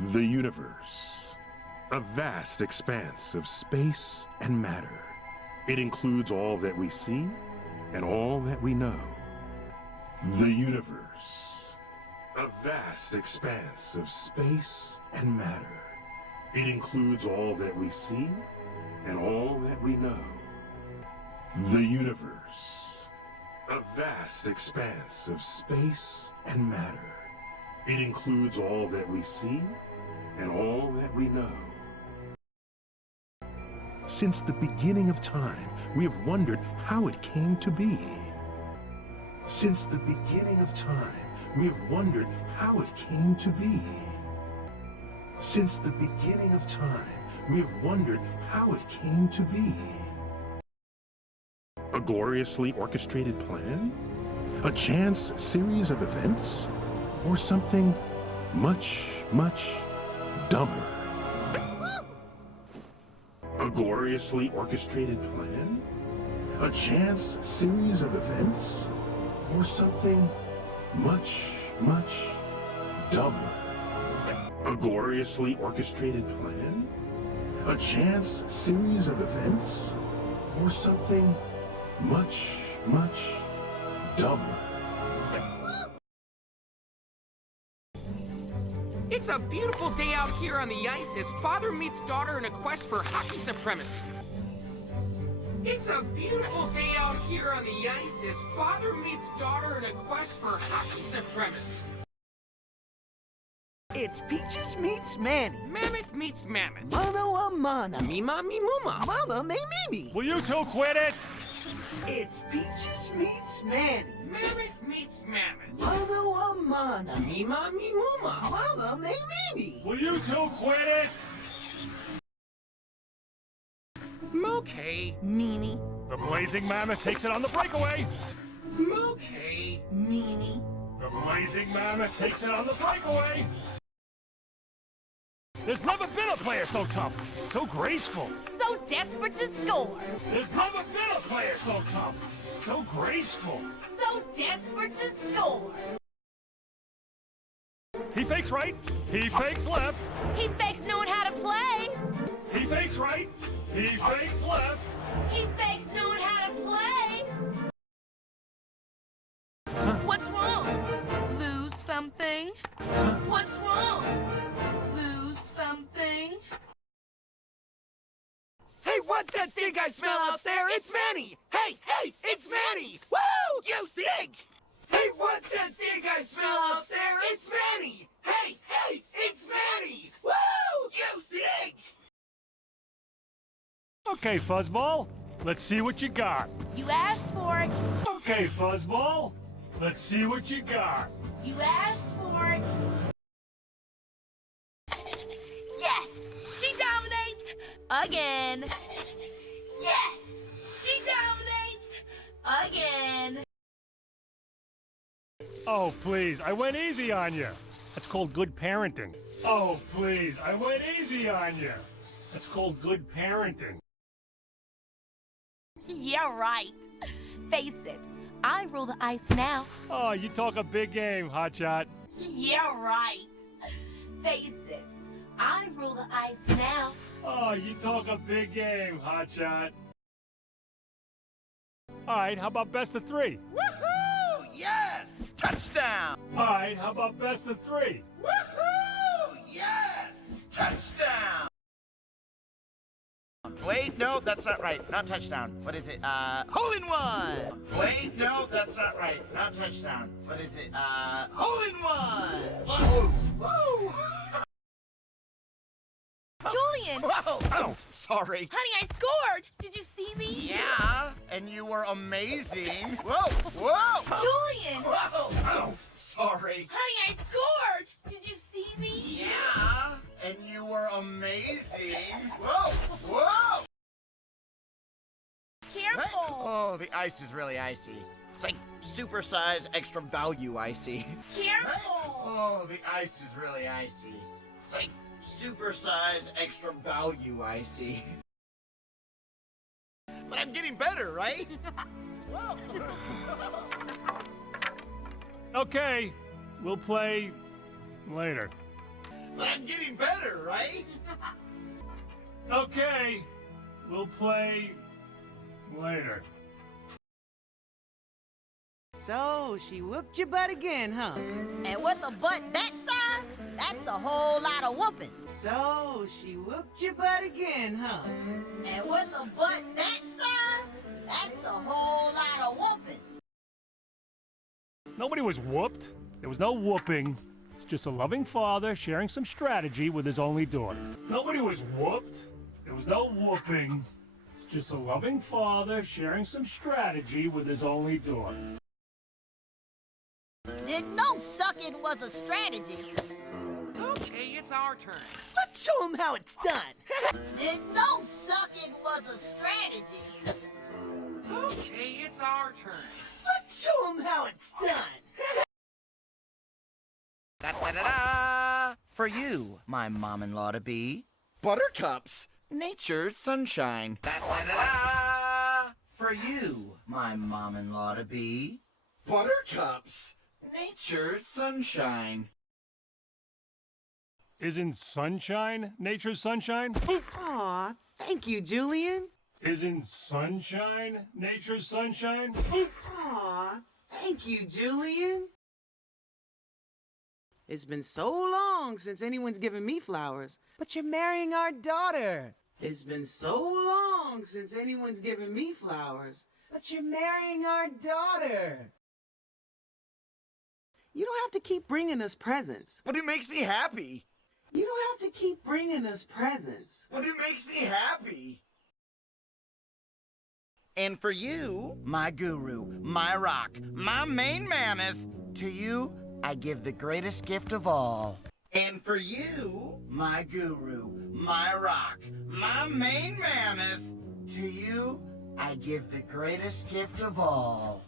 The universe. A vast expanse of space and matter. It includes all that we see and all that we know. The universe. A vast expanse of space and matter. It includes all that we see and all that we know. The universe. A vast expanse of space and matter. It includes all that we see and all that we know. Since the beginning of time, we have wondered how it came to be. Since the beginning of time, we have wondered how it came to be. Since the beginning of time, we have wondered how it came to be. A gloriously orchestrated plan? A chance series of events? Or something much, much dumber? A gloriously orchestrated plan? A chance series of events? Or something much, much dumber? A gloriously orchestrated plan? A chance series of events? Or something much, much dumber? It's a beautiful day out here on the ice as father meets daughter in a quest for hockey supremacy. It's a beautiful day out here on the ice as father meets daughter in a quest for hockey supremacy. It's Peaches meets Manny. Mammoth meets Mammoth. Mano a mana. Mima me muma. Mama me mimi. Will you two quit it? It's Peaches meets Manny. Mammoth meets Mammoth. Mano a mana. Mima me muma. Mama me mimi. Will you two quit it? Okay. Meanie. The Blazing Mammoth takes it on the breakaway. Okay. Meanie. The Blazing Mammoth takes it on the breakaway. There's never been a player so tough, so graceful. So desperate to score. There's never been a player so tough, so graceful. So desperate to score. He fakes right, he fakes left. He fakes knowing how to play. He fakes right, he fakes left. He fakes knowing how to play. What's wrong? Lose something? What's wrong? Lose something? Hey, what's that stink I smell out there? It's Manny! Hey, it's Manny! Woo! You stink! Hey, what's that stink I smell out there? It's Manny! Hey, it's Manny! Woo! You stink! Okay, Fuzzball, let's see what you got. You asked for it. Okay, Fuzzball, let's see what you got. You asked for it. Yes! She dominates again. Yes! She dominates again. Oh, please, I went easy on you. That's called good parenting. Oh, please, I went easy on you. That's called good parenting. Yeah, right. Face it, I rule the ice now. Oh, you talk a big game, Hotshot. Yeah, right. Face it, I rule the ice now. Oh, you talk a big game, Hotshot. All right, how about best of three? Woohoo! Yes! Touchdown! All right, how about best of three? Woohoo! Yes! Touchdown! Wait, no, that's not right. Not touchdown. What is it? Hole in one! Wait, no, that's not right. Not touchdown. What is it? Hole in one! Oh! Whoa! Julian! Whoa! Oh, sorry. Honey, I scored! Did you see me? Yeah, and you were amazing. Whoa! Whoa! Julian! Whoa! Oh, sorry. Honey, I scored! Did you see me? Yeah, and you were amazing. Whoa! Whoa! Careful! Oh, the ice is really icy. It's like super-size, extra value icy. Careful! Oh, the ice is really icy. It's like super-size, extra value icy. But I'm getting better, right? Okay, we'll play later. But I'm getting better, right? Okay, we'll play later. So, she whooped your butt again, huh? And with a butt that size, that's a whole lot of whooping. So, she whooped your butt again, huh? And with a butt that size, that's a whole lot of whooping. Nobody was whooped. There was no whooping. It's just a loving father sharing some strategy with his only daughter. Nobody was whooped. There was no whooping. It's just a loving father sharing some strategy with his only daughter. Didn't know sucking was a strategy. Okay, it's our turn. Let's show him how it's done. Didn't know sucking was a strategy. Okay, it's our turn. Let's show him how it's done. Da-da-da-da! For you, my mom-in-law to be, Buttercups, nature's sunshine. Da-da-da-da! For you, my mom-in-law to be, Buttercups, nature's sunshine. Isn't sunshine nature's sunshine? Aw, thank you, Julian. Isn't sunshine nature's sunshine? Aw, thank you, Julian. It's been so long since anyone's given me flowers, but you're marrying our daughter. It's been so long since anyone's given me flowers, but you're marrying our daughter. You don't have to keep bringing us presents. But it makes me happy. You don't have to keep bringing us presents. But it makes me happy. And for you, my guru, my rock, my main mammoth, to you, I give the greatest gift of all. And for you, my guru, my rock, my main mammoth, to you, I give the greatest gift of all.